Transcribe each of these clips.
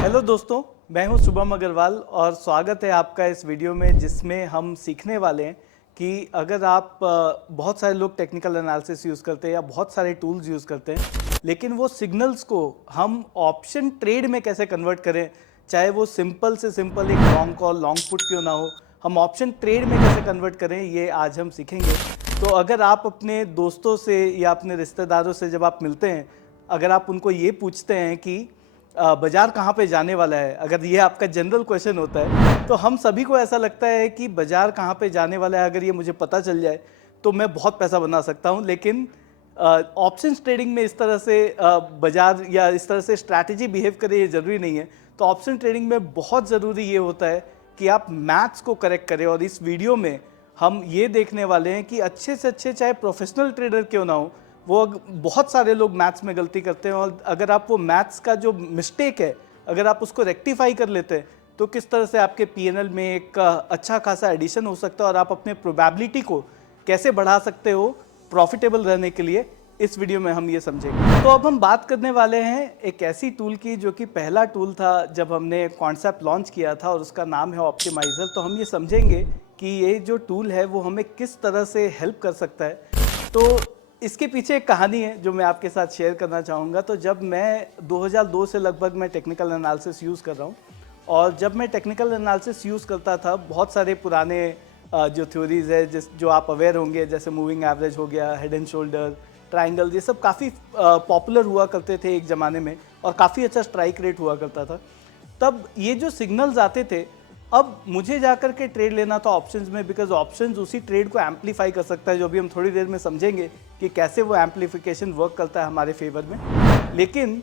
Hello दोस्तों, मैं हूं शुभम अग्रवाल और स्वागत है आपका इस वीडियो में जिसमें हम सीखने वाले हैं कि अगर आप बहुत सारे लोग टेक्निकल एनालिसिस यूज़ करते हैं या बहुत सारे टूल्स यूज़ करते हैं, लेकिन वो सिग्नल्स को हम ऑप्शन ट्रेड में कैसे कन्वर्ट करें, चाहे वो सिंपल से सिंपल एक लॉन्ग कॉल लॉन्ग पुट क्यों ना हो, हम ऑप्शन ट्रेड में कैसे कन्वर्ट करें ये आज हम सीखेंगे। तो अगर आप अपने दोस्तों से या अपने रिश्तेदारों से जब आप मिलते हैं, अगर आप उनको ये पूछते हैं कि बाजार कहाँ पे जाने वाला है, अगर ये आपका जनरल क्वेश्चन होता है तो हम सभी को ऐसा लगता है कि बाजार कहाँ पे जाने वाला है, अगर ये मुझे पता चल जाए तो मैं बहुत पैसा बना सकता हूँ। लेकिन ऑप्शंस ट्रेडिंग में इस तरह से बाजार या इस तरह से स्ट्रैटेजी बिहेव करे ये ज़रूरी नहीं है। तो ऑप्शन ट्रेडिंग में बहुत ज़रूरी ये होता है कि आप मैथ्स को करेक्ट करें। और इस वीडियो में हम ये देखने वाले हैं कि अच्छे से अच्छे, चाहे प्रोफेशनल ट्रेडर क्यों ना हो, वो बहुत सारे लोग मैथ्स में गलती करते हैं। और अगर आप वो मैथ्स का जो मिस्टेक है, अगर आप उसको रेक्टिफाई कर लेते हैं तो किस तरह से आपके पीएनएल में एक अच्छा खासा एडिशन हो सकता है और आप अपने प्रोबेबिलिटी को कैसे बढ़ा सकते हो प्रॉफिटेबल रहने के लिए, इस वीडियो में हम ये समझेंगे। तो अब हम बात करने वाले हैं एक ऐसी टूल की जो कि पहला टूल था जब हमने कॉन्सेप्ट लॉन्च किया था और उसका नाम है ऑप्टिमाइज़र। तो हम ये समझेंगे कि ये जो टूल है वो हमें किस तरह से हेल्प कर सकता है। तो इसके पीछे एक कहानी है जो मैं आपके साथ शेयर करना चाहूँगा। तो जब मैं 2002 से लगभग मैं टेक्निकल एनालिसिस यूज़ कर रहा हूँ, और जब मैं टेक्निकल एनालिसिस यूज़ करता था, बहुत सारे पुराने जो थ्योरीज़ है जो आप अवेयर होंगे, जैसे मूविंग एवरेज हो गया, हेड एंड शोल्डर, ट्राइंगल, ये सब काफ़ी पॉपुलर हुआ करते थे एक ज़माने में और काफ़ी अच्छा स्ट्राइक रेट हुआ करता था। तब ये जो सिग्नल्स आते थे, अब मुझे जाकर के ट्रेड लेना था ऑप्शंस में, बिकॉज ऑप्शंस उसी ट्रेड को एम्पलीफाई कर सकता है, जो भी हम थोड़ी देर में समझेंगे कि कैसे वो एम्पलीफिकेशन वर्क करता है हमारे फेवर में। लेकिन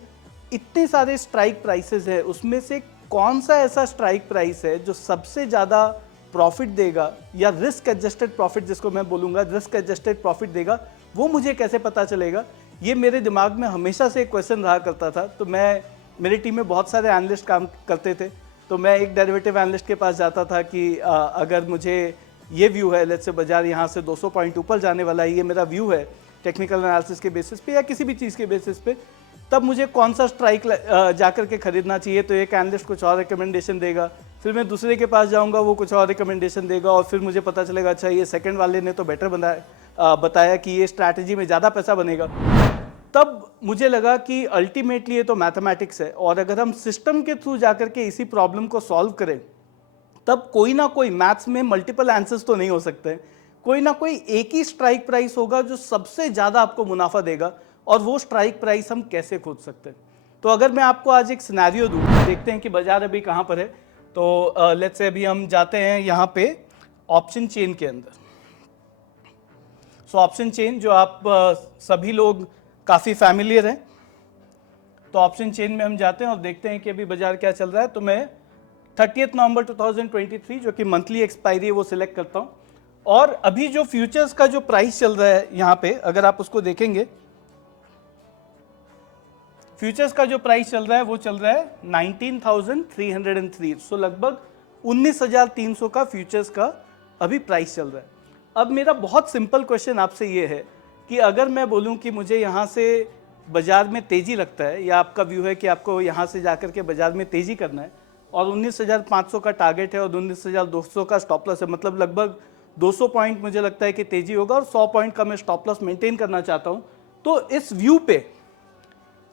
इतने सारे स्ट्राइक प्राइसेस है, उसमें से कौन सा ऐसा स्ट्राइक प्राइस है जो सबसे ज़्यादा प्रॉफिट देगा, या रिस्क एडजस्टेड प्रॉफिट जिसको मैं बोलूँगा, रिस्क एडजस्टेड प्रॉफिट देगा, वो मुझे कैसे पता चलेगा। ये मेरे दिमाग में हमेशा से एक क्वेश्चन रहा करता था। तो मेरी टीम में बहुत सारे एनालिस्ट काम करते थे, तो मैं एक डेरिवेटिव एनालिस्ट के पास जाता था कि अगर मुझे ये व्यू है, लेट्स से बाजार यहाँ से 200 पॉइंट ऊपर जाने वाला है, ये मेरा व्यू है टेक्निकल एनालिसिस के बेसिस पे या किसी भी चीज़ के बेसिस पे, तब मुझे कौन सा स्ट्राइक जाकर के खरीदना चाहिए। तो एक एनालिस्ट कुछ और रिकमेंडेशन देगा, फिर मैं दूसरे के पास जाऊंगा, वो कुछ और रिकमेंडेशन देगा, और फिर मुझे पता चलेगा अच्छा ये सेकंड वाले ने तो बेटर बताया कि ये स्ट्रैटेजी में ज़्यादा पैसा बनेगा। तब मुझे लगा कि अल्टीमेटली ये तो मैथमेटिक्स है, और अगर हम सिस्टम के थ्रू जाकर के इसी प्रॉब्लम को सॉल्व करें, तब कोई ना कोई, मैथ्स में मल्टीपल आंसर्स तो नहीं हो सकते, कोई ना कोई एक ही स्ट्राइक प्राइस होगा जो सबसे ज़्यादा आपको मुनाफा देगा। और वो स्ट्राइक प्राइस हम कैसे खोज सकते हैं। तो अगर मैं आपको आज एक सिनेरियो दूँ, देखते हैं कि बाजार अभी कहाँ पर है। तो लेट्स से अभी हम जाते हैं यहाँ पे ऑप्शन चेन के अंदर। सो ऑप्शन चेन जो आप सभी लोग काफ़ी फैमिलियर हैं, तो ऑप्शन चेन में हम जाते हैं और देखते हैं कि अभी बाजार क्या चल रहा है। तो मैं 30 नवंबर 2023 जो कि मंथली एक्सपायरी है वो सिलेक्ट करता हूँ, और अभी जो फ्यूचर्स का जो प्राइस चल रहा है यहाँ पे, अगर आप उसको देखेंगे, फ्यूचर्स का जो प्राइस चल रहा है वो चल रहा है 19,303। सो लगभग 19,300 का फ्यूचर्स का अभी प्राइस चल रहा है। अब मेरा बहुत सिंपल क्वेश्चन आपसे ये है कि अगर मैं बोलूं कि मुझे यहाँ से बाजार में तेज़ी लगता है, या आपका व्यू है कि आपको यहाँ से जाकर के बाजार में तेज़ी करना है, और 19,500 का टारगेट है और 19,200 का स्टॉप लॉस है, मतलब लगभग 200 पॉइंट मुझे लगता है कि तेज़ी होगा और 100 पॉइंट का मैं स्टॉप लॉस मेंटेन करना चाहता हूँ। तो इस व्यू पे,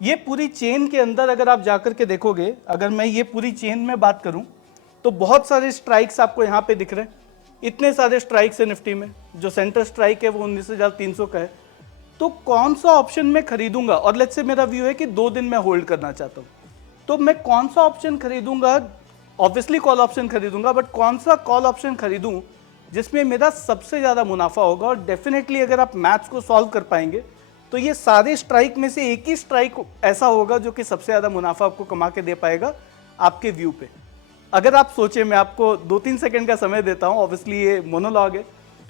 ये पूरी चेन के अंदर अगर आप जाकर के देखोगे, अगर मैं ये पूरी चेन में बात करूं, तो बहुत सारे स्ट्राइक्स आपको यहाँ पे दिख रहे हैं। इतने सारे स्ट्राइक्स है निफ्टी में, जो सेंटर स्ट्राइक है वो 19,300 का है। तो कौन सा ऑप्शन मैं खरीदूंगा, और लेट्स से मेरा व्यू है कि 2 दिन मैं होल्ड करना चाहता हूँ, तो मैं कौन सा ऑप्शन खरीदूंगा। ऑब्वियसली कॉल ऑप्शन खरीदूंगा, बट कौन सा कॉल ऑप्शन खरीदूं जिसमें मेरा सबसे ज़्यादा मुनाफा होगा। और डेफिनेटली अगर आप मैथ्स को सॉल्व कर पाएंगे तो ये सारे स्ट्राइक में से एक ही स्ट्राइक ऐसा होगा जो कि सबसे ज़्यादा मुनाफा आपको कमा के दे पाएगा आपके व्यू पे। अगर आप सोचें, मैं आपको 2-3 सेकंड का समय देता हूँ, ऑब्वियसली ये मोनोलॉग है,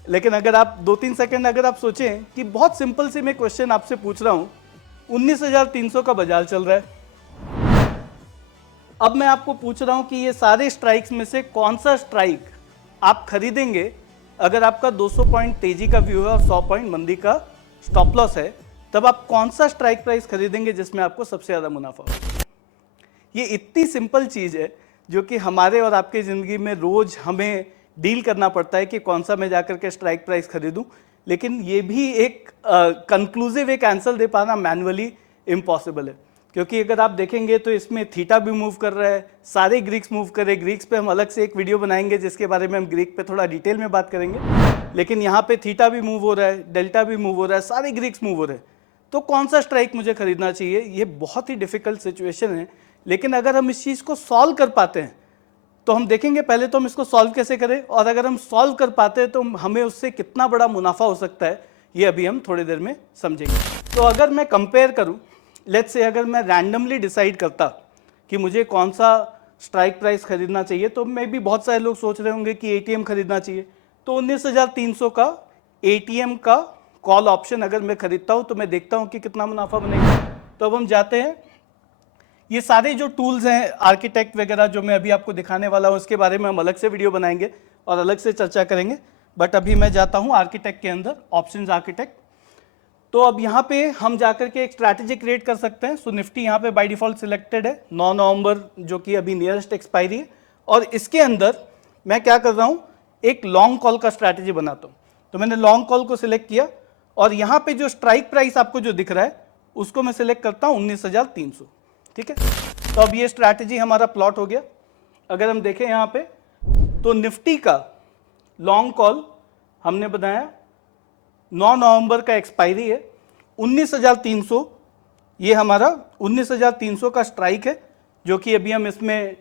लेकिन अगर आप 2-3 सेकंड अगर आप सोचें कि बहुत सिंपल सी मैं क्वेश्चन आपसे पूछ रहा हूँ, 19,300 का बाजार चल रहा है। अब मैं आपको पूछ रहा हूँ कि ये सारे स्ट्राइक्स में से कौन सा स्ट्राइक आप खरीदेंगे अगर आपका 200 पॉइंट तेजी का व्यू है और 100 पॉइंट मंदी का स्टॉप लॉस है, तब आप कौन सा स्ट्राइक प्राइस खरीदेंगे जिसमें आपको सबसे ज़्यादा मुनाफा हो। ये इतनी सिंपल चीज़ है जो कि हमारे और आपके ज़िंदगी में रोज़ हमें डील करना पड़ता है कि कौन सा मैं जाकर के स्ट्राइक प्राइस खरीदूं, लेकिन ये भी एक कंक्लूसिव एक आंसर दे पाना मैनुअली इम्पॉसिबल है। क्योंकि अगर आप देखेंगे तो इसमें थीटा भी मूव कर रहा है, सारे ग्रीक्स मूव कर रहे हैं। ग्रीक्स पे हम अलग से एक वीडियो बनाएंगे जिसके बारे में हम ग्रीक पे थोड़ा डिटेल में बात करेंगे, लेकिन यहाँ पे थीटा भी मूव हो रहा है, डेल्टा भी मूव हो रहा है, सारे ग्रीक्स मूव हो रहे हैं। तो कौन सा स्ट्राइक मुझे खरीदना चाहिए, ये बहुत ही डिफिकल्ट सिचुएशन है। लेकिन अगर हम इस चीज़ को सॉल्व कर पाते हैं तो हम देखेंगे पहले तो हम इसको सॉल्व कैसे करें, और अगर हम सॉल्व कर पाते हैं तो हमें उससे कितना बड़ा मुनाफा हो सकता है, ये अभी हम थोड़ी देर में समझेंगे। तो अगर मैं कंपेयर करूं, लेट्स से अगर मैं रैंडमली डिसाइड करता कि मुझे कौन सा स्ट्राइक प्राइस खरीदना चाहिए, तो मे भी बहुत सारे लोग सोच रहे होंगे कि एटीएम खरीदना चाहिए। तो 19,300 का एटीएम का कॉल ऑप्शन अगर मैं खरीदता हूं तो मैं देखता हूं कि कितना मुनाफा बनेगा। तो अब हम जाते हैं, ये सारे जो टूल्स हैं आर्किटेक्ट वगैरह जो मैं अभी आपको दिखाने वाला हूँ, उसके बारे में हम अलग से वीडियो बनाएंगे और अलग से चर्चा करेंगे। बट अभी मैं जाता हूँ आर्किटेक्ट के अंदर, ऑप्शंस आर्किटेक्ट। तो अब यहाँ पे हम जाकर के एक स्ट्रैटेजी क्रिएट कर सकते हैं। सो निफ्टी यहाँ पे बाय डिफॉल्ट सिलेक्टेड है, 9 नवंबर जो कि अभी नियरेस्ट एक्सपायरी है, और इसके अंदर मैं क्या कर रहा हूँ, एक लॉन्ग कॉल का स्ट्रैटेजी बनाता हूँ। तो मैंने लॉन्ग कॉल को सिलेक्ट किया और यहाँ पे जो स्ट्राइक प्राइस आपको जो दिख रहा है उसको मैं सिलेक्ट करता हूँ 19,300, ठीक है। तो अब ये स्ट्रैटेजी हमारा प्लॉट हो गया। अगर हम देखें यहाँ पे तो निफ्टी का लॉन्ग कॉल हमने बनाया, 9 नवंबर का एक्सपायरी है, 19,300, ये हमारा 19,300 का स्ट्राइक है जो कि अभी हम इसमें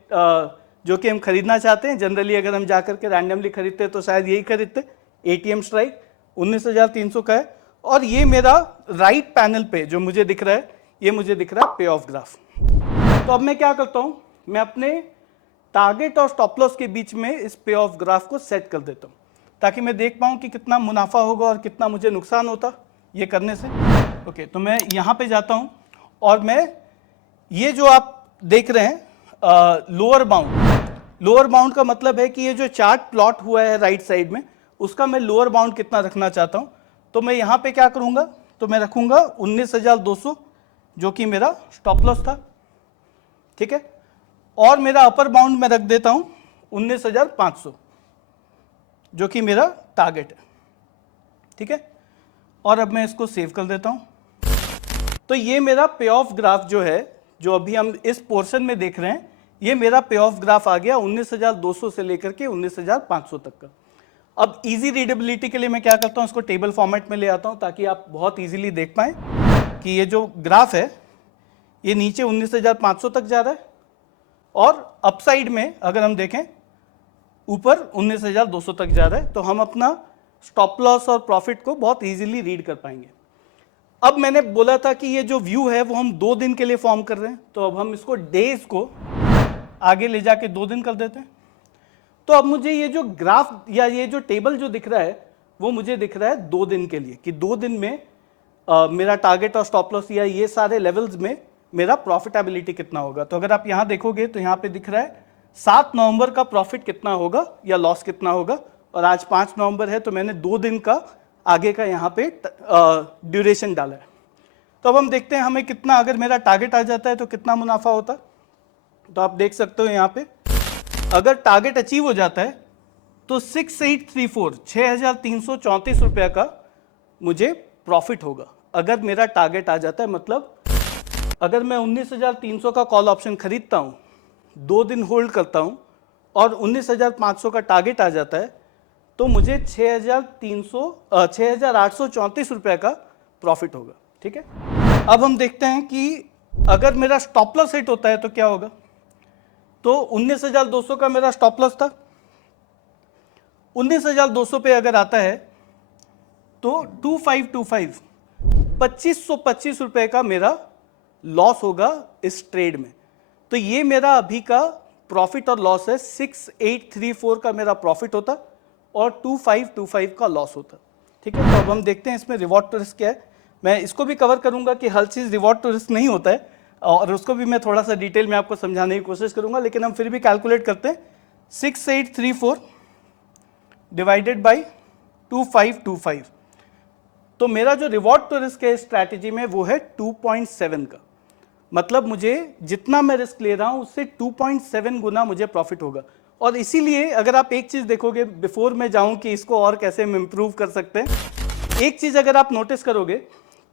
जो कि हम खरीदना चाहते हैं। जनरली अगर हम जाकर के रैंडमली खरीदते तो शायद यही खरीदते, एटीएम स्ट्राइक 19,300 का है। और ये मेरा राइट पैनल पे जो मुझे दिख रहा है, ये मुझे दिख रहा है पे ऑफ ग्राफ। तो अब मैं क्या करता हूं, मैं अपने टारगेट और स्टॉप लॉस के बीच में इस पे ऑफ ग्राफ को सेट कर देता हूं ताकि मैं देख पाऊं कि कितना मुनाफा होगा और कितना मुझे नुकसान होता ये करने से। ओके, तो मैं यहां पे जाता हूं और मैं ये जो आप देख रहे हैं लोअर बाउंड का मतलब है कि ये जो चार्ट प्लॉट हुआ है राइट साइड में, उसका मैं लोअर बाउंड कितना रखना चाहता हूं। तो मैं यहां पे क्या करूंगा, तो मैं रखूंगा 19,200 जो कि मेरा स्टॉप लॉस था, ठीक है। और मेरा अपर बाउंड मैं रख देता हूं 19,500 जो कि मेरा टारगेट है, ठीक है। और अब मैं इसको सेव कर देता हूं। तो ये मेरा पे ऑफ ग्राफ जो है, जो अभी हम इस पोर्शन में देख रहे हैं, ये मेरा पे ऑफ ग्राफ आ गया 19,200 से लेकर के 19,500 तक का। अब इजी रीडेबिलिटी के लिए मैं क्या करता हूं, इसको टेबल फॉर्मेट में ले आता हूं ताकि आप बहुत इजीली देख पाएं कि ये जो ग्राफ है ये नीचे 19,500 तक जा रहा है और अपसाइड में अगर हम देखें ऊपर 19,200 तक जा रहा है। तो हम अपना स्टॉप लॉस और प्रॉफिट को बहुत इजीली रीड कर पाएंगे। अब मैंने बोला था कि ये जो व्यू है वो हम 2 दिन के लिए फॉर्म कर रहे हैं, तो अब हम इसको डेज को आगे ले जाके 2 दिन कर देते हैं। तो अब मुझे ये जो ग्राफ या ये जो टेबल जो दिख रहा है वो मुझे दिख रहा है 2 दिन के लिए, कि 2 दिन में मेरा टारगेट और स्टॉप लॉस या ये सारे लेवल्स में मेरा प्रॉफिटेबिलिटी कितना होगा। तो अगर आप यहाँ देखोगे तो यहाँ पे दिख रहा है 7 नवंबर का प्रॉफिट कितना होगा या लॉस कितना होगा, और आज 5 नवंबर है तो मैंने 2 दिन का आगे का यहाँ पे ड्यूरेशन डाला है। तो अब हम देखते हैं हमें कितना, अगर मेरा टारगेट आ जाता है तो कितना मुनाफा होता। तो आप देख सकते हो यहाँ पे अगर टारगेट अचीव हो जाता है तो 6,334 रुपया का मुझे प्रॉफिट होगा अगर मेरा टारगेट आ जाता है। मतलब अगर मैं 19,300 का कॉल ऑप्शन खरीदता हूँ, 2 दिन होल्ड करता हूँ और 19,500 का टारगेट आ जाता है तो मुझे 6,834 रुपये का प्रॉफिट होगा, ठीक है। अब हम देखते हैं कि अगर मेरा स्टॉप लॉस हिट होता है तो क्या होगा। तो 19,200 का मेरा स्टॉप लॉस था, 19,200 पे अगर आता है तो 2525 रुपए का मेरा लॉस होगा इस ट्रेड में। तो ये मेरा अभी का प्रॉफिट और लॉस है, 6,834 का मेरा प्रॉफिट होता और 2,525 का लॉस होता, ठीक है। तो अब हम देखते हैं इसमें रिवॉर्ड टू रिस्क क्या है। मैं इसको भी कवर करूंगा कि हर चीज़ रिवॉर्ड टू रिस्क नहीं होता है और उसको भी मैं थोड़ा सा डिटेल में आपको समझाने की कोशिश करूंगा, लेकिन हम फिर भी कैलकुलेट करते हैं। 6,834 डिवाइडेड बाई 2,525, तो मेरा जो रिवॉर्ड टू रिस्क है स्ट्रैटेजी में वो है 2.7 का। मतलब मुझे जितना मैं रिस्क ले रहा हूं उससे 2.7 गुना मुझे प्रॉफिट होगा। और इसीलिए अगर आप एक चीज देखोगे, बिफोर मैं जाऊं कि इसको और कैसे हम इम्प्रूव कर सकते हैं, एक चीज अगर आप नोटिस करोगे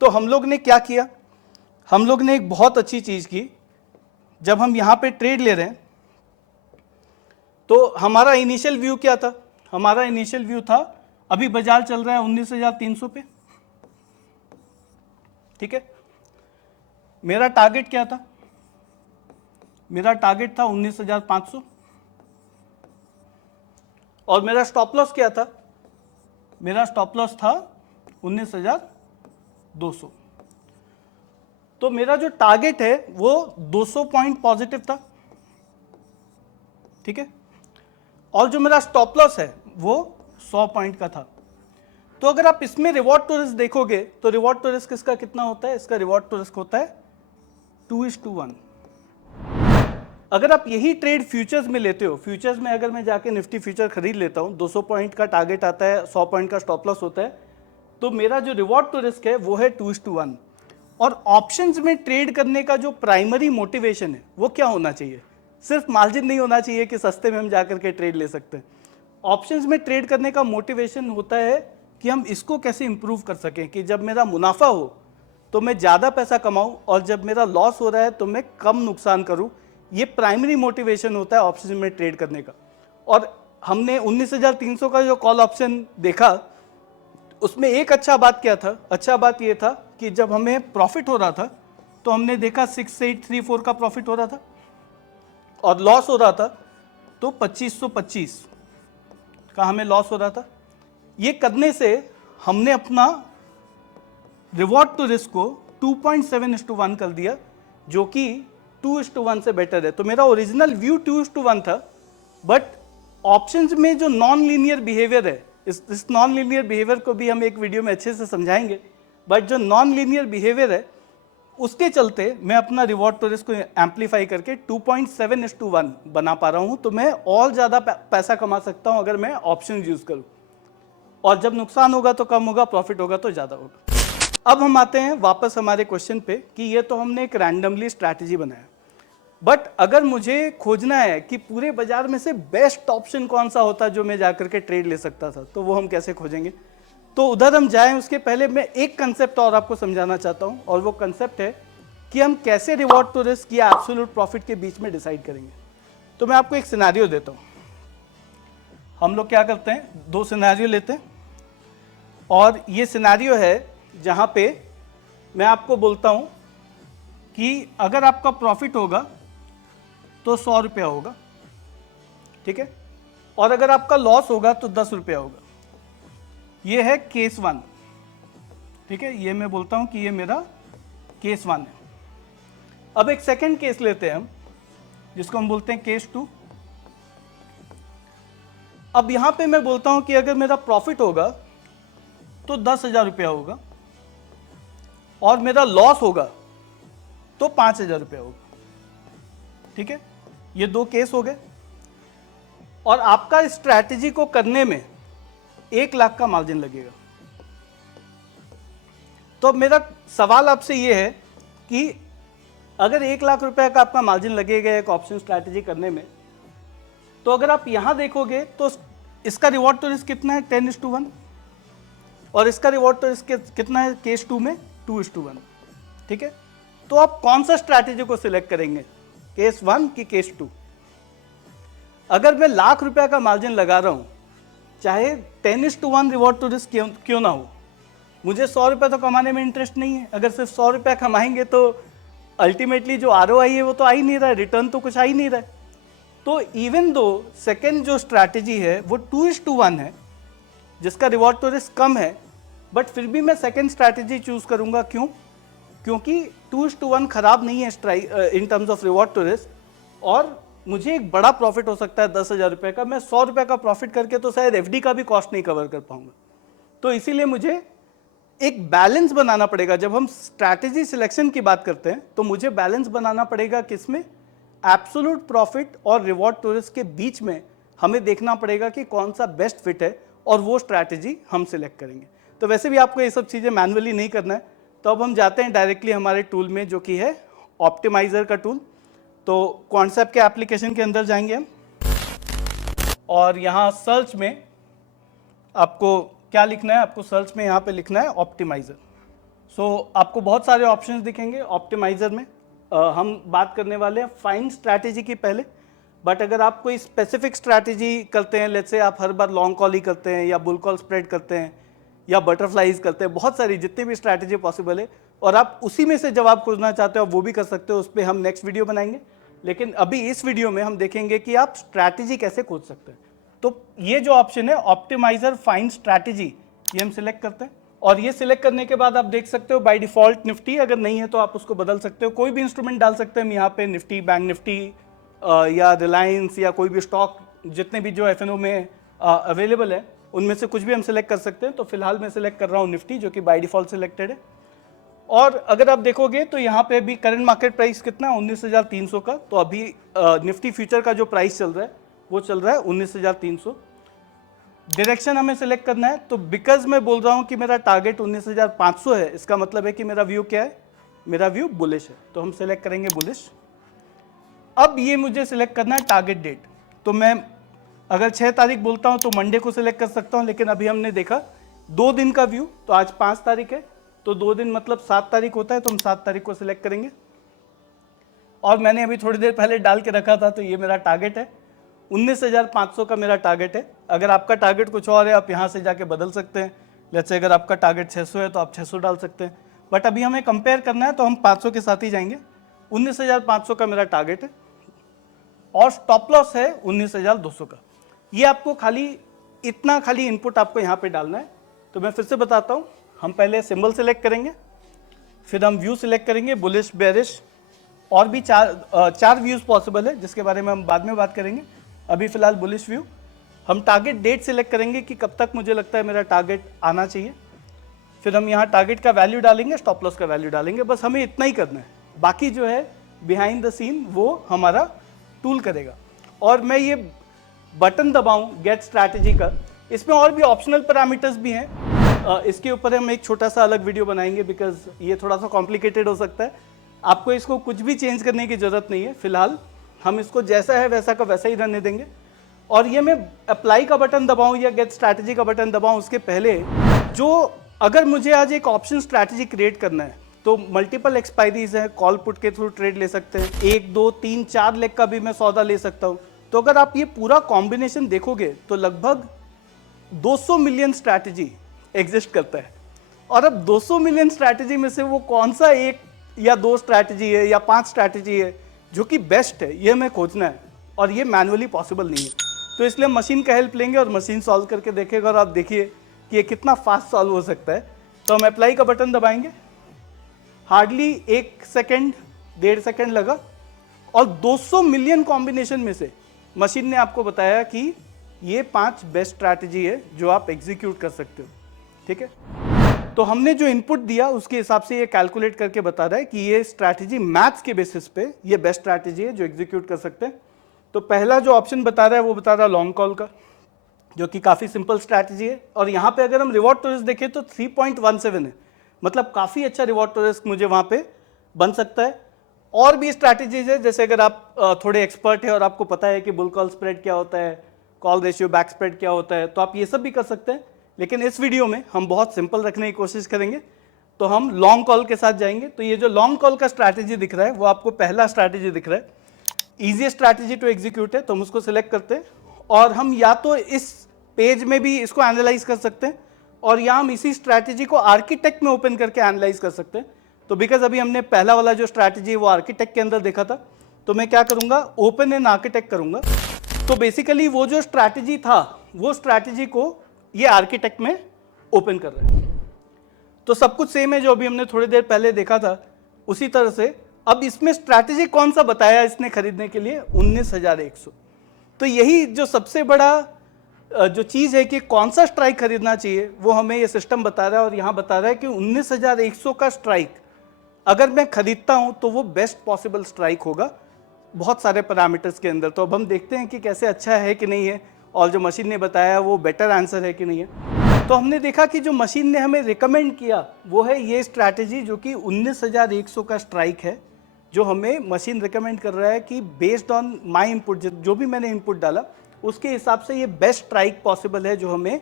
तो हम लोग ने क्या किया, हम लोग ने एक बहुत अच्छी चीज की। जब हम यहां पे ट्रेड ले रहे हैं तो हमारा इनिशियल व्यू क्या था, हमारा इनिशियल व्यू था अभी बाजार चल रहा है 19,300 पे, ठीक है। मेरा टारगेट क्या था, मेरा टारगेट था 19,500 और मेरा स्टॉप लॉस क्या था, मेरा स्टॉप लॉस था 19,200। तो मेरा जो टारगेट है वो 200 पॉइंट पॉजिटिव था, ठीक है। और जो मेरा स्टॉप लॉस है वो 100 पॉइंट का था। तो अगर आप इसमें रिवॉर्ड टू रिस्क देखोगे तो रिवॉर्ड टू रिस्क इसका कितना होता है, इसका रिवॉर्ड टू रिस्क होता है 2:1। अगर आप यही ट्रेड फ्यूचर्स में लेते हो, फ्यूचर्स में अगर मैं जाके निफ्टी फ्यूचर खरीद लेता हूं, 200 पॉइंट का टारगेट आता है, 100 पॉइंट का स्टॉप लॉस होता है, तो मेरा जो रिवॉर्ड टू रिस्क है वो है 2:1। और ऑप्शंस में ट्रेड करने का जो प्राइमरी मोटिवेशन है वो क्या होना चाहिए, सिर्फ मार्जिन नहीं होना चाहिए कि सस्ते में हम जाकर के ट्रेड ले सकते हैं। ऑप्शंस में ट्रेड करने का मोटिवेशन होता है कि हम इसको कैसे इंप्रूव कर सकें, कि जब मेरा मुनाफा हो तो मैं ज़्यादा पैसा कमाऊं और जब मेरा लॉस हो रहा है तो मैं कम नुकसान करूं। ये प्राइमरी मोटिवेशन होता है ऑप्शन में ट्रेड करने का। और हमने 19,300 का जो कॉल ऑप्शन देखा उसमें एक अच्छा बात क्या था, अच्छा बात ये था कि जब हमें प्रॉफिट हो रहा था तो हमने देखा 6834 का प्रॉफिट हो रहा था और लॉस हो रहा था तो 2525 का हमें लॉस हो रहा था। ये करने से हमने अपना रिवॉर्ड टू रिस्क को 2.7:1 कर दिया, जो कि 2:1 से बेटर है। तो मेरा ओरिजिनल व्यू 2:1 था, बट ऑप्शंस में जो नॉन लीनियर बिहेवियर है, इस नॉन लीनियर बिहेवियर को भी हम एक वीडियो में अच्छे से समझाएंगे, बट जो नॉन लीनियर बिहेवियर है उसके चलते मैं अपना रिवॉर्ड टू रिस्क को एम्पलीफाई करके 2.7:1 बना पा रहा हूं। तो मैं और ज़्यादा पैसा कमा सकता हूं अगर मैं ऑप्शन यूज़ करूं, और जब नुकसान होगा तो कम होगा, प्रॉफिट होगा तो ज़्यादा होगा। अब हम आते हैं वापस हमारे क्वेश्चन पे कि ये तो हमने एक रैंडमली स्ट्रैटेजी बनाया, बट अगर मुझे खोजना है कि पूरे बाजार में से बेस्ट ऑप्शन कौन सा होता जो मैं जाकर के ट्रेड ले सकता था, तो वो हम कैसे खोजेंगे। तो उधर हम जाएं उसके पहले मैं एक कंसेप्ट और आपको समझाना चाहता हूं, और वो कंसेप्ट है कि हम कैसे रिवॉर्ड टू रिस्क या एब्सोल्यूट प्रॉफिट के बीच में डिसाइड करेंगे। तो मैं आपको एक सिनेरियो देता हूं। हम लोग क्या करते हैं, दो सिनेरियो लेते हैं, और ये सिनेरियो है जहां पे मैं आपको बोलता हूं कि अगर आपका प्रॉफिट होगा तो 100 रुपया होगा, ठीक है, और अगर आपका लॉस होगा तो 10 रुपया होगा। ये है केस 1, ठीक है, ये मैं बोलता हूं कि ये मेरा केस 1 है। अब एक सेकंड केस लेते हैं हम, जिसको हम बोलते हैं केस 2। अब यहां पे मैं बोलता हूं कि अगर मेरा प्रॉफिट होगा तो 10,000 रुपया होगा और मेरा लॉस होगा तो 5,000 रुपया होगा, ठीक है। ये दो केस हो गए, और आपका स्ट्रैटेजी को करने में 1 लाख का मार्जिन लगेगा। तो अब मेरा सवाल आपसे ये है कि अगर 1 लाख रुपए का आपका मार्जिन लगेगा एक ऑप्शन स्ट्रैटेजी करने में, तो अगर आप यहां देखोगे तो इसका रिवॉर्ड टू रिस्क कितना है, 10:1, और इसका रिवॉर्ड टू रिस्क कितना है केस 2 में, 2:1, ठीक है। तो आप कौन सा स्ट्रैटेजी को सिलेक्ट करेंगे, केस 1 की केस 2। अगर मैं लाख रुपया का मार्जिन लगा रहा हूं, चाहे 10:1 रिवॉर्ड टू रिस्क क्यों ना हो, मुझे 100 रुपया तो कमाने में इंटरेस्ट नहीं है। अगर सिर्फ 100 रुपया कमाएंगे तो अल्टीमेटली जो ROI है वो तो आ ही नहीं रहा है, रिटर्न तो कुछ आ ही नहीं रहा है। तो इवन दो सेकेंड जो स्ट्रैटेजी है वो 2:1 है, जिसका रिवॉर्ड टू रिस्क कम है, बट फिर भी मैं सेकेंड स्ट्रैटेजी चूज करूंगा। क्यों? क्योंकि 2:1 खराब नहीं है in terms of reward to risk, और मुझे एक बड़ा प्रॉफिट हो सकता है 10,000 रुपये का। मैं 100 रुपये का प्रॉफिट करके तो शायद FD का भी कॉस्ट नहीं कवर कर पाऊंगा। तो इसीलिए मुझे एक बैलेंस बनाना पड़ेगा। जब हम स्ट्रैटेजी सिलेक्शन की बात करते हैं तो मुझे बैलेंस बनाना पड़ेगा, किसमें, एब्सोल्यूट प्रॉफिट और रिवॉर्ड टू रिस्क के बीच में हमें देखना पड़ेगा कि कौन सा बेस्ट फिट है, और वो स्ट्रैटेजी हम सिलेक्ट करेंगे। तो वैसे भी आपको ये सब चीज़ें मैनुअली नहीं करना है, तो अब हम जाते हैं डायरेक्टली हमारे टूल में, जो कि है ऑप्टिमाइज़र का टूल। तो कॉन्सेप्ट के एप्लीकेशन के अंदर जाएंगे हम, और यहाँ सर्च में आपको क्या लिखना है, आपको सर्च में यहाँ पे लिखना है ऑप्टिमाइज़र। आपको बहुत सारे ऑप्शंस दिखेंगे ऑप्टिमाइज़र में। हम बात करने वाले हैं फाइन स्ट्रैटेजी की पहले, बट अगर आप कोई स्पेसिफिक स्ट्रैटेजी करते हैं, लेट्स से आप हर बार लॉन्ग कॉल ही करते हैं या बुल कॉल स्प्रेड करते हैं या बटरफ्लाइज करते हैं, बहुत सारी जितनी भी स्ट्रैटेजी पॉसिबल है, और आप उसी में से जवाब खोजना चाहते हो वो भी कर सकते हो। उस पर हम नेक्स्ट वीडियो बनाएंगे, लेकिन अभी इस वीडियो में हम देखेंगे कि आप स्ट्रैटेजी कैसे खोज सकते हैं। तो ये जो ऑप्शन है ऑप्टिमाइज़र फाइन स्ट्रैटेजी, ये हम सिलेक्ट करते हैं, और ये सिलेक्ट करने के बाद आप देख सकते हो बाय डिफॉल्ट निफ्टी, अगर नहीं है तो आप उसको बदल सकते हो, कोई भी इंस्ट्रूमेंट डाल सकते हैं हम यहाँ पे, निफ्टी, बैंक निफ्टी या रिलायंस या कोई भी स्टॉक, जितने भी जो एफएनओ में अवेलेबल है उनमें से कुछ भी हम सिलेक्ट कर सकते हैं। तो फिलहाल मैं सिलेक्ट कर रहा हूँ निफ्टी, जो कि बाय डिफॉल्ट सिलेक्टेड है। और अगर आप देखोगे तो यहाँ पे भी करंट मार्केट प्राइस कितना है, 19,300 का। तो अभी निफ्टी फ्यूचर का जो प्राइस चल रहा है वो चल रहा है 19,300। डायरेक्शन हमें सिलेक्ट करना है, तो बिकॉज मैं बोल रहा हूँ कि मेरा टारगेट 19,500 है, इसका मतलब है कि मेरा व्यू क्या है, मेरा व्यू बुलिश है, तो हम सिलेक्ट करेंगे बुलिश। अब ये मुझे सिलेक्ट करना है टारगेट डेट, तो मैं अगर 6 तारीख बोलता हूँ तो मंडे को सिलेक्ट कर सकता हूँ, लेकिन अभी हमने देखा 2 दिन का व्यू, तो आज 5 तारीख है, तो 2 दिन मतलब 7 तारीख होता है, तो हम 7 तारीख को सिलेक्ट करेंगे। और मैंने अभी थोड़ी देर पहले डाल के रखा था, तो ये मेरा टारगेट है 19,500 का मेरा टारगेट है। अगर आपका टारगेट कुछ और है आप यहाँ से जाके बदल सकते हैं, जैसे अगर आपका टारगेट 600 है तो आप 600 डाल सकते हैं, बट अभी हमें कंपेयर करना है तो हम 500 के साथ ही जाएंगे। 19,500 का मेरा टारगेट है, और स्टॉप लॉस है 19,200 का। ये आपको खाली इनपुट आपको यहाँ पे डालना है। तो मैं फिर से बताता हूँ, हम पहले सिंबल सिलेक्ट करेंगे, फिर हम व्यू सिलेक्ट करेंगे, बुलिश, बेरिश, और भी चार व्यूज पॉसिबल है जिसके बारे में हम बाद में बात करेंगे। अभी फिलहाल बुलिश व्यू। हम टारगेट डेट सिलेक्ट करेंगे कि कब तक मुझे लगता है मेरा टारगेट आना चाहिए, फिर हम यहाँ टारगेट का वैल्यू डालेंगे, स्टॉप लॉस का वैल्यू डालेंगे, बस हमें इतना ही करना है। बाकी जो है बिहाइंड द सीन वो हमारा टूल करेगा। और मैं ये बटन दबाऊं गेट स्ट्रैटेजी का, इसमें और भी ऑप्शनल पैरामीटर्स भी हैं, इसके ऊपर हम एक छोटा सा अलग वीडियो बनाएंगे, बिकॉज ये थोड़ा सा कॉम्प्लिकेटेड हो सकता है। आपको इसको कुछ भी चेंज करने की ज़रूरत नहीं है, फिलहाल हम इसको जैसा है वैसा का वैसा ही रहने देंगे। और ये मैं अप्लाई का बटन दबाऊं या गेट स्ट्रैटेजी का बटन दबाऊं, उसके पहले जो अगर मुझे आज एक ऑप्शन स्ट्रैटेजी क्रिएट करना है, तो मल्टीपल एक्सपायरीज हैं, कॉल पुट के थ्रू ट्रेड ले सकते हैं, 1, 2, 3, 4 लेग का भी मैं सौदा ले सकता हूँ। तो अगर आप ये पूरा कॉम्बिनेशन देखोगे तो लगभग 200 मिलियन स्ट्रैटेजी एग्जिस्ट करता है। और अब 200 मिलियन स्ट्रैटेजी में से वो कौन सा 1 या 2 स्ट्रैटेजी है या 5 स्ट्रैटेजी है जो कि बेस्ट है, ये हमें खोजना है, और ये मैनुअली पॉसिबल नहीं है। तो इसलिए हम मशीन का हेल्प लेंगे और मशीन सॉल्व करके देखेगा, और आप देखिए कि ये कितना फास्ट सॉल्व हो सकता है। तो हम अप्लाई का बटन दबाएंगे, हार्डली 1 सेकेंड 1.5 सेकेंड लगा, और 200 मिलियन कॉम्बिनेशन में से मशीन ने आपको बताया कि ये 5 बेस्ट स्ट्रैटेजी है जो आप एग्जीक्यूट कर सकते हो। ठीक है, तो हमने जो इनपुट दिया उसके हिसाब से ये कैलकुलेट करके बता रहा है कि ये स्ट्रैटेजी मैथ्स के बेसिस पे ये बेस्ट स्ट्रैटेजी है जो एग्जीक्यूट कर सकते हैं। तो पहला जो ऑप्शन बता रहा है वो बता रहा है लॉन्ग कॉल का, जो कि काफ़ी सिंपल स्ट्रैटेजी है। और यहाँ पे अगर हम रिवॉर्ड टू रिस्क देखें तो 3.17 है, मतलब काफ़ी अच्छा रिवॉर्ड टू रिस्क मुझे वहाँ पे बन सकता है। और भी स्ट्रैटेजीज है, जैसे अगर आप थोड़े एक्सपर्ट है और आपको पता है कि बुल कॉल स्प्रेड क्या होता है, कॉल रेशियो बैक स्प्रेड क्या होता है, तो आप ये सब भी कर सकते हैं। लेकिन इस वीडियो में हम बहुत सिंपल रखने की कोशिश करेंगे, तो हम लॉन्ग कॉल के साथ जाएंगे। तो ये जो लॉन्ग कॉल का स्ट्रैटेजी दिख रहा है वो आपको पहला स्ट्रैटेजी दिख रहा है, ईजी स्ट्रैटेजी टू एग्जीक्यूट है, तो हम उसको सिलेक्ट करते हैं। और हम या तो इस पेज में भी इसको एनालाइज कर सकते हैं, और या हम इसी स्ट्रैटेजी को आर्किटेक्ट में ओपन करके एनालाइज कर सकते हैं। तो बिकॉज अभी हमने पहला वाला जो स्ट्रैटेजी है वो आर्किटेक्ट के अंदर देखा था, तो मैं क्या करूंगा, ओपन इन आर्किटेक्ट करूंगा। तो बेसिकली वो जो स्ट्रैटेजी था वो स्ट्रैटेजी को ये आर्किटेक्ट में ओपन कर रहा है। तो सब कुछ सेम है जो अभी हमने थोड़ी देर पहले देखा था, उसी तरह से अब इसमें स्ट्रैटेजी कौन सा बताया इसने खरीदने के लिए, 19,100। तो यही जो सबसे बड़ा जो चीज़ है कि कौन सा स्ट्राइक खरीदना चाहिए वो हमें ये सिस्टम बता रहा है। और यहाँ बता रहा है कि 19,100 का स्ट्राइक अगर मैं खरीदता हूँ तो वो बेस्ट पॉसिबल स्ट्राइक होगा बहुत सारे पैरामीटर्स के अंदर। तो अब हम देखते हैं कि कैसे अच्छा है कि नहीं है, और जो मशीन ने बताया वो बेटर आंसर है कि नहीं है। तो हमने देखा कि जो मशीन ने हमें रिकमेंड किया वो है ये स्ट्रैटेजी, जो कि 19,100 का स्ट्राइक है, जो हमें मशीन रिकमेंड कर रहा है कि बेस्ड ऑन माई इनपुट, जो भी मैंने इनपुट डाला उसके हिसाब से ये बेस्ट स्ट्राइक पॉसिबल है जो हमें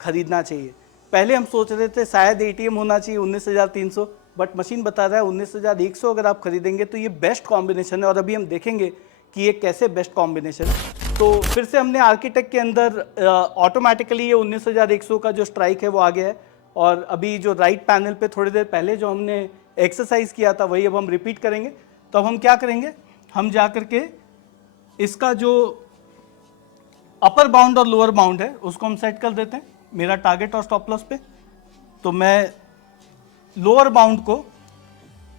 खरीदना चाहिए। पहले हम सोच रहे थे शायद एटीएम होना चाहिए 19,300, बट मशीन बता रहा है 19,100 अगर आप खरीदेंगे तो ये बेस्ट कॉम्बिनेशन है। और अभी हम देखेंगे कि ये कैसे बेस्ट कॉम्बिनेशन है। तो फिर से हमने आर्किटेक्ट के अंदर ऑटोमेटिकली ये 19,100 का जो स्ट्राइक है वो आ गया है। और अभी जो राइट पैनल पे थोड़ी देर पहले जो हमने एक्सरसाइज किया था वही अब हम रिपीट करेंगे। तो अब हम क्या करेंगे, हम जा करके इसका जो अपर बाउंड और लोअर बाउंड है उसको हम सेट कर देते हैं मेरा टारगेट और स्टॉप लॉस पे। तो मैं लोअर बाउंड को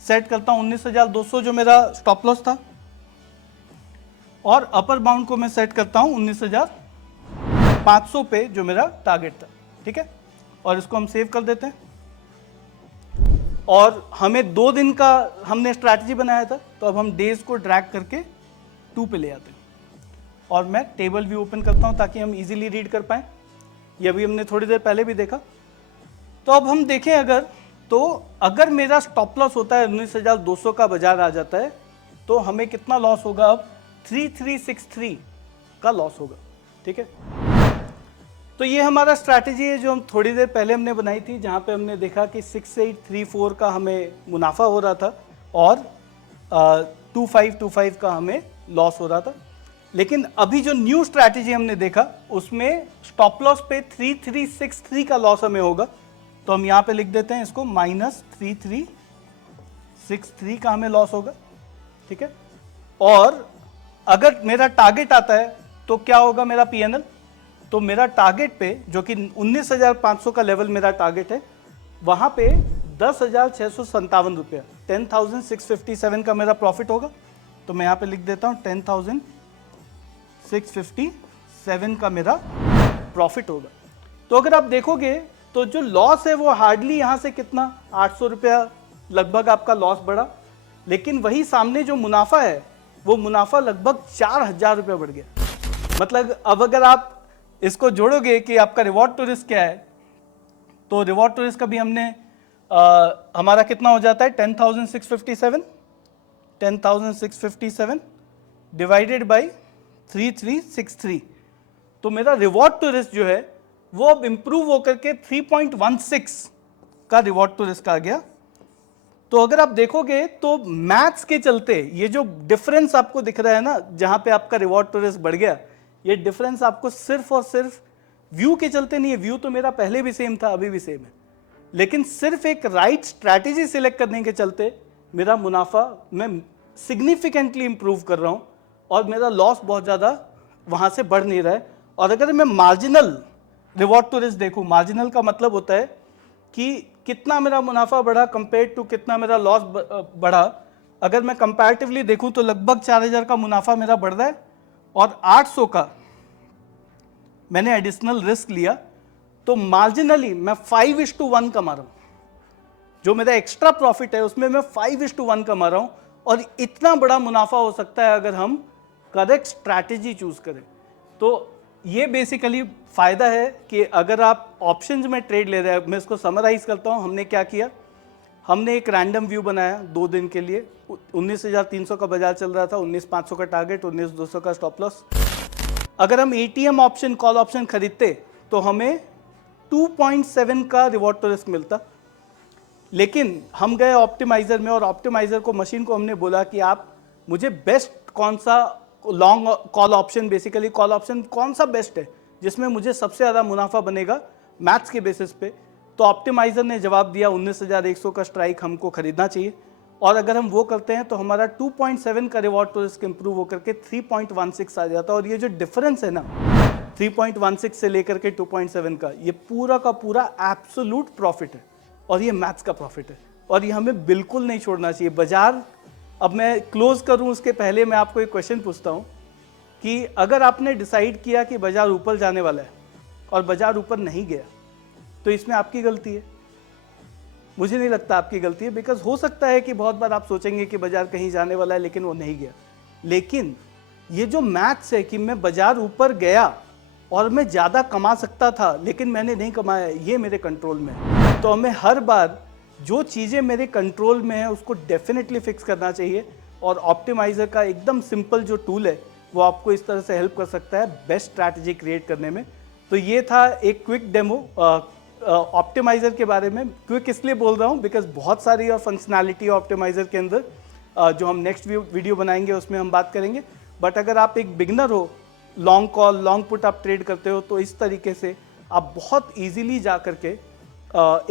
सेट करता हूं 19,200 जो मेरा स्टॉप लॉस था, और अपर बाउंड को मैं सेट करता हूं 19,500 पे जो मेरा टारगेट था। ठीक है, और इसको हम सेव कर देते हैं। और हमें 2 दिन का हमने स्ट्रैटेजी बनाया था, तो अब हम डेज को ड्रैग करके 2 पे ले आते हैं। और मैं टेबल व्यू ओपन करता हूं ताकि हम इजीली रीड कर पाएं। ये अभी हमने थोड़ी देर पहले भी देखा। तो अब हम देखें अगर मेरा स्टॉप लॉस होता है 19,200 का, बाजार आ जाता है तो हमें कितना लॉस होगा, अब 3363 का लॉस होगा। ठीक है, तो ये हमारा स्ट्रैटेजी है जो हम थोड़ी देर पहले हमने बनाई थी, जहाँ पे हमने देखा कि 6834 का हमें मुनाफा हो रहा था और 2525 का हमें लॉस हो रहा था। लेकिन अभी जो न्यू स्ट्रैटेजी हमने देखा उसमें स्टॉप लॉस पे 3363 का लॉस हमें होगा। तो हम यहाँ पे लिख देते हैं इसको -3363 का हमें लॉस होगा। ठीक है, और अगर मेरा टारगेट आता है तो क्या होगा मेरा पीएनएल। तो मेरा टारगेट पे जो कि 19,500 का लेवल मेरा टारगेट है, वहां पे 10,657 रुपया 10,657 का मेरा प्रॉफिट होगा। तो मैं यहाँ पे लिख देता हूँ 10,657 का मेरा प्रॉफिट होगा। तो अगर आप देखोगे तो जो लॉस है वो हार्डली यहाँ से कितना 800 रुपया लगभग आपका लॉस बढ़ा, लेकिन वही सामने जो मुनाफा है वो मुनाफा लगभग 4,000 रुपया बढ़ गया। मतलब अब अगर आप इसको जोड़ोगे कि आपका रिवॉर्ड टू रिस्क क्या है, तो रिवॉर्ड टू रिस्क अभी हमने हमारा कितना हो जाता है 10,657 डिवाइडेड बाई 3363। तो मेरा रिवॉर्ड टू रिस्क जो है वो अब इंप्रूव होकर के 3.16 का रिवॉर्ड टू रिस्क आ गया। तो अगर आप देखोगे तो मैथ्स के चलते ये जो डिफरेंस आपको दिख रहा है ना, जहां पे आपका रिवॉर्ड टू रिस्क बढ़ गया, ये डिफरेंस आपको सिर्फ और सिर्फ व्यू के चलते नहीं है। व्यू तो मेरा पहले भी सेम था, अभी भी सेम है, लेकिन सिर्फ एक राइट स्ट्रैटेजी सिलेक्ट करने के चलते मेरा मुनाफा मैं सिग्निफिकेंटली इंप्रूव कर रहा हूं और मेरा लॉस बहुत ज़्यादा वहां से बढ़ नहीं रहा है। और अगर मैं मार्जिनल रिवॉर्ड टू रिस्क देखूं, मार्जिनल का मतलब होता है कि कितना मेरा मुनाफा बढ़ा कंपेयर टू कितना मेरा लॉस बढ़ा। अगर मैं कंपैरेटिवली देखूं तो लगभग 4,000 का मुनाफा मेरा बढ़ रहा है और 800 का मैंने एडिशनल रिस्क लिया, तो मार्जिनली मैं 5:1 कमा रहा हूं। जो मेरा एक्स्ट्रा प्रॉफिट है उसमें मैं 5:1 कमा रहा हूं, और इतना बड़ा मुनाफा हो सकता है अगर हम करेक्ट स्ट्रैटेजी चूज करें। तो ये बेसिकली फायदा है कि अगर आप ऑप्शंस में ट्रेड ले रहे हैं। मैं इसको समराइज करता हूं, हमने क्या किया, हमने एक रैंडम व्यू बनाया 2 दिन के लिए। 19,300 का बाजार चल रहा था, 19,500 का टारगेट, 19,200 का स्टॉप लॉस। अगर हम एटीएम ऑप्शन, कॉल ऑप्शन खरीदते तो हमें 2.7 का रिवॉर्ड टू रिस्क मिलता। लेकिन हम गए ऑप्टिमाइजर में और ऑप्टिमाइजर को, मशीन को हमने बोला कि आप मुझे बेस्ट कौन सा long call option, basically call option कौन सा बेस्ट है जिसमें मुझे सबसे ज़्यादा मुनाफा बनेगा मैथ्स के बेसिस पे। तो ऑप्टिमाइजर ने जवाब दिया 19,100 का स्ट्राइक हमको खरीदना चाहिए, और अगर हम वो करते हैं तो हमारा 2.7 का रिवॉर्ड टू रिस्क इंप्रूव होकर के 3.16 आ जाता है। और ये जो डिफरेंस है ना 3.16 से लेकर के 2.7 का, ये पूरा का पूरा एब्सोल्यूट प्रॉफिट है और ये मैथ्स का प्रॉफिट है, और ये हमें बिल्कुल नहीं छोड़ना चाहिए। बाजार, अब मैं क्लोज करूं उसके पहले मैं आपको एक क्वेश्चन पूछता हूं कि अगर आपने डिसाइड किया कि बाजार ऊपर जाने वाला है और बाजार ऊपर नहीं गया, तो इसमें आपकी गलती है? मुझे नहीं लगता आपकी गलती है, बिकॉज हो सकता है कि बहुत बार आप सोचेंगे कि बाजार कहीं जाने वाला है लेकिन वो नहीं गया। लेकिन ये जो मैथ्स है कि मैं बाजार ऊपर गया और मैं ज़्यादा कमा सकता था लेकिन मैंने नहीं कमाया, ये मेरे कंट्रोल में है। तो हमें हर बार जो चीज़ें मेरे कंट्रोल में है उसको डेफिनेटली फिक्स करना चाहिए। और ऑप्टिमाइज़र का एकदम सिंपल जो टूल है वो आपको इस तरह से हेल्प कर सकता है बेस्ट स्ट्रैटेजी क्रिएट करने में। तो ये था एक क्विक डेमो ऑप्टिमाइज़र के बारे में। क्विक इसलिए बोल रहा हूँ बिकॉज बहुत सारी और फंक्शनैलिटी ऑप्टिमाइज़र के अंदर जो हम नेक्स्ट वीडियो बनाएंगे उसमें हम बात करेंगे। बट अगर आप एक बिगनर हो, लॉन्ग कॉल लॉन्ग पुट आप ट्रेड करते हो, तो इस तरीके से आप बहुत ईजिली जा करके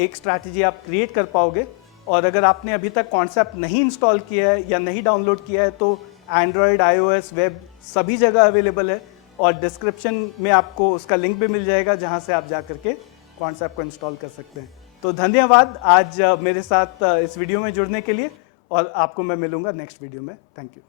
एक स्ट्रैटेजी आप क्रिएट कर पाओगे। और अगर आपने अभी तक कॉन्सेप्ट नहीं इंस्टॉल किया है या नहीं डाउनलोड किया है तो एंड्रॉयड, iOS, वेब सभी जगह अवेलेबल है और डिस्क्रिप्शन में आपको उसका लिंक भी मिल जाएगा जहां से आप जा करके कॉन्सेप्ट को इंस्टॉल कर सकते हैं। तो धन्यवाद आज मेरे साथ इस वीडियो में जुड़ने के लिए और आपको मैं मिलूंगा नेक्स्ट वीडियो में। Thank you.